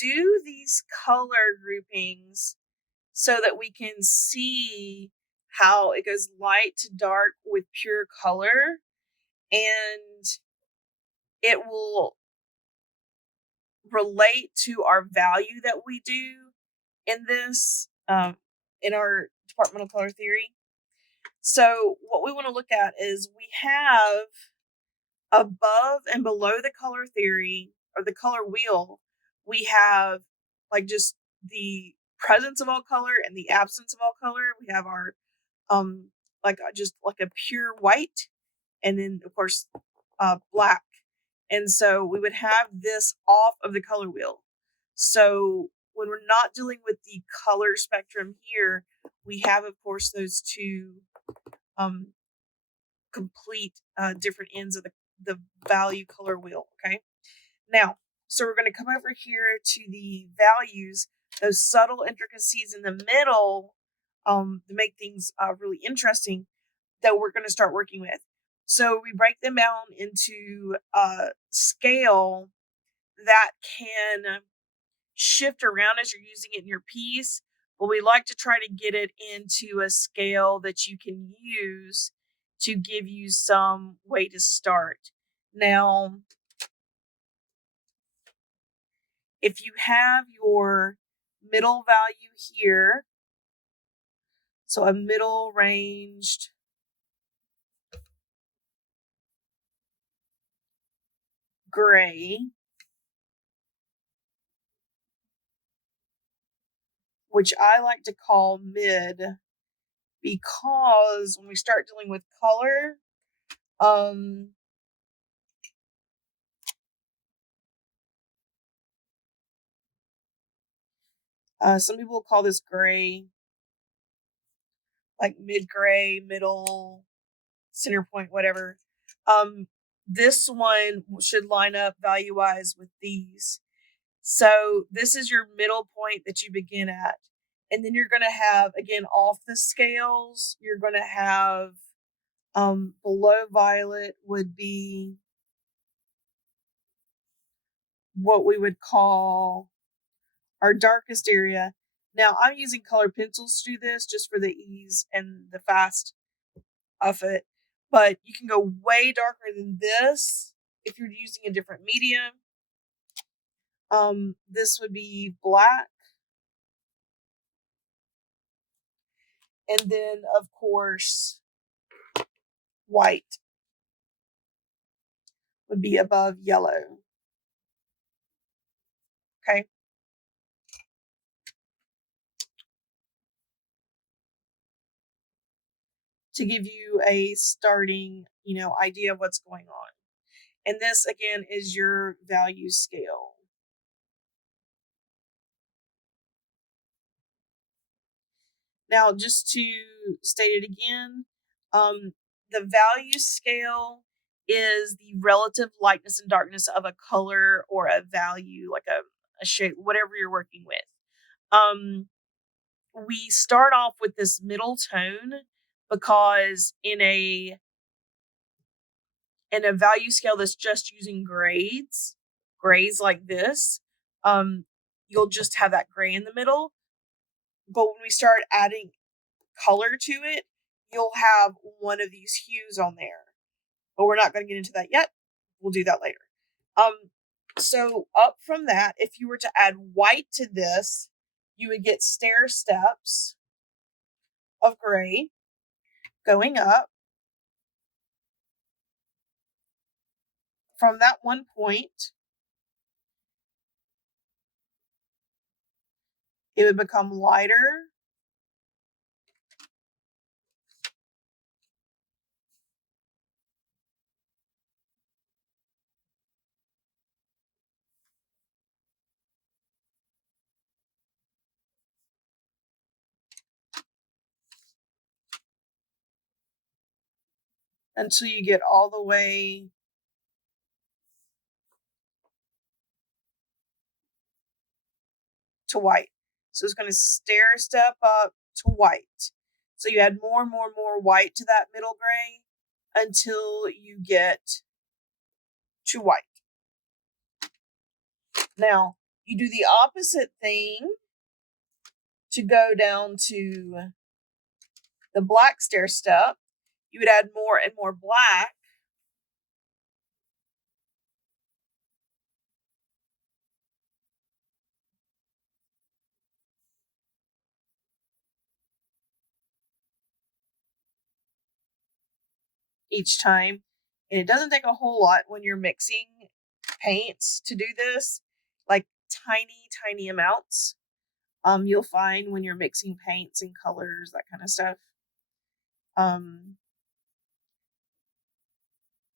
do these color groupings so that we can see how it goes light to dark with pure color, and it will relate to our value that we do in this, in our departmental color theory. So what we want to look at is we have above and below the color theory or the color wheel, we have like just the presence of all color and the absence of all color. We have our like just like a pure white, and then of course black. And so we would have this off of the color wheel. So when we're not dealing with the color spectrum here, we have of course those two complete different ends of the value color wheel. Okay, now so we're going to come over here to the values, those subtle intricacies in the middle, to make things really interesting, that we're going to start working with. So we break them down into a scale that can shift around as you're using it in your piece, but we like to try to get it into a scale that you can use to give you some way to start. Now, if you have your middle value here, so a middle ranged gray, which I like to call mid, because when we start dealing with color, some people call this gray, like mid-gray, middle, center point, whatever. This one should line up value-wise with these. So this is your middle point that you begin at. And then you're going to have, again, off the scales, you're going to have below violet would be what we would call our darkest area. Now, I'm using colored pencils to do this just for the ease and the fast of it. But you can go way darker than this if you're using a different medium. This would be black. And then, of course, white would be above yellow. Okay. To give you a starting, idea of what's going on. And this, again, is your value scale. Now, just to state it again, the value scale is the relative lightness and darkness of a color or a value, like a shape, whatever you're working with. We start off with this middle tone because in a value scale that's just using grays like this, you'll just have that gray in the middle. But when we start adding color to it, you'll have one of these hues on there. But we're not going to get into that yet. We'll do that later. So up from that, if you were to add white to this, you would get stair steps of gray going up. From that one point, it would become lighter. Until you get all the way to white. So it's going to stair step up to white. So you add more and more and more white to that middle gray until you get to white. Now, You do the opposite thing to go down to the black stair step. You would add more and more black. Each time. And it doesn't take a whole lot when you're mixing paints to do this, like tiny, tiny amounts. You'll find when you're mixing paints and colors, that kind of stuff.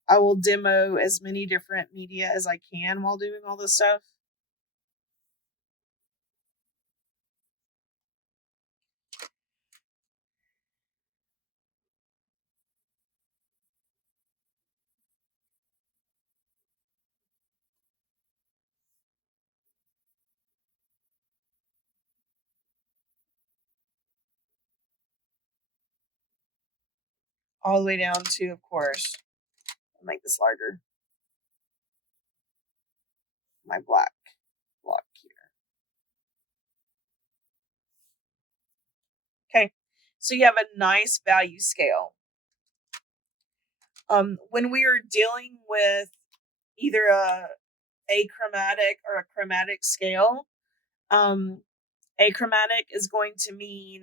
I will demo as many different media as I can while doing all this stuff. All the way down to, of course, I'll make this larger. My black block here. Okay, so you have a nice value scale. When we are dealing with either a achromatic or a chromatic scale, achromatic is going to mean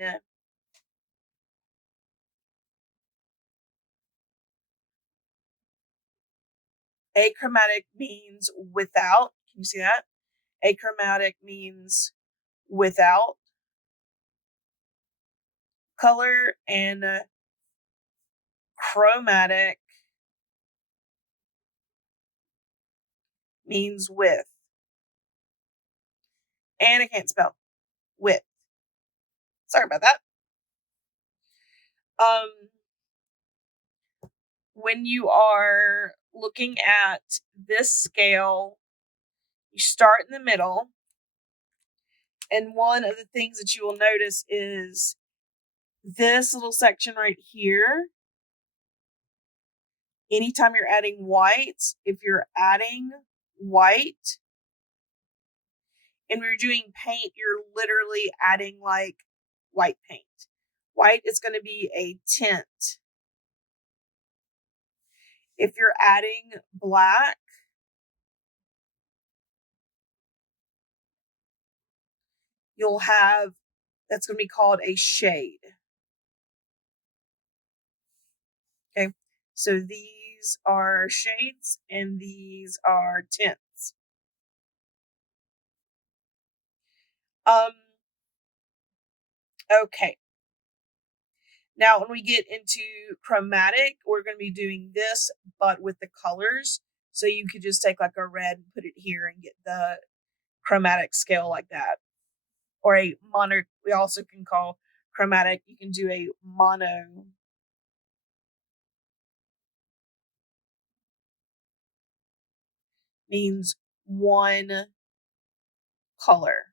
achromatic means without. Can you see that? Achromatic means without color, and chromatic means with. And I can't spell with. Sorry about that. When you are looking at this scale, you start in the middle. And one of the things that you will notice is this little section right here. Anytime you're adding whites, if you're adding white, and we're doing paint, you're literally adding like white paint. White is going to be a tint. If you're adding black, you'll have, that's going to be called a shade. Okay, so these are shades and these are tints. Okay. Now, when we get into chromatic, we're going to be doing this, but with the colors. So you could just take like a red and put it here and get the chromatic scale like that. Or a mono, we also can call chromatic. You can do a mono. Means one color.